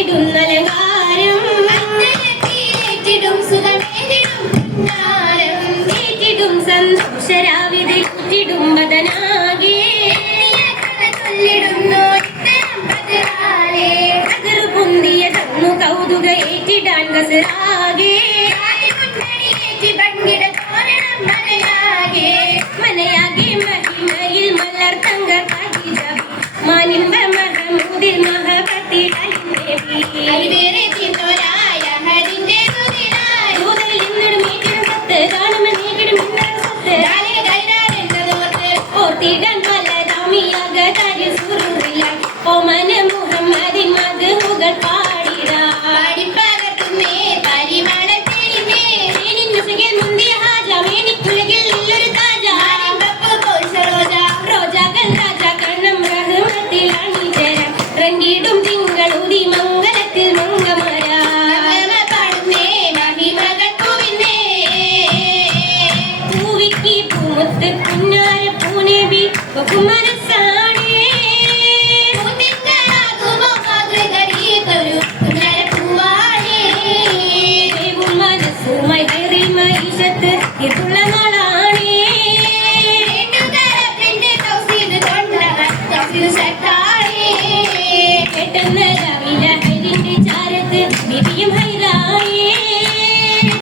ചാർത്തിടുന്നലങ്കാരം അന്തരത്തിലേറ്റിടും സുഖമേറിടും പുന്നാരം. ഏറ്റിടും സന്തോഷരാവിതിടും ബദനാകെ ചൊല്ലിടുന്നു പൊന്തിയ തന്നു കൗതുക ഏറ്റിടാൻ കസരാകെ. ആദിമുന്നണിയേറ്റി പങ്കിട തോരണം കാര്യ സുറുറില്ല ഓമന മുഹമ്മദിൻ മധുകൾ പാടിടാ പാടിപ്പകർത്തുന്നേ പരിമളത്തേരിമേ. മുസ്ലിം മുന്തിയ ഹാജ മേനിക്കുലകിൽ ഇല്ലൊരു താജ സരോജ. റോജാകൾ രാജാക്കണം റഹ്മത്തിൽ അണിചരം റങ്ങിടും തിങ്കളുതി മംഗലത്തിൽ മംഗമര പാടുന്നേ മഹിമകൾ പൂവിന്നേ. പൂവിക്ക് പൂമുത്ത് പുന്നാര പൂനബി ബഹുമനസാണേ இசத்து இவ்வுலகளால்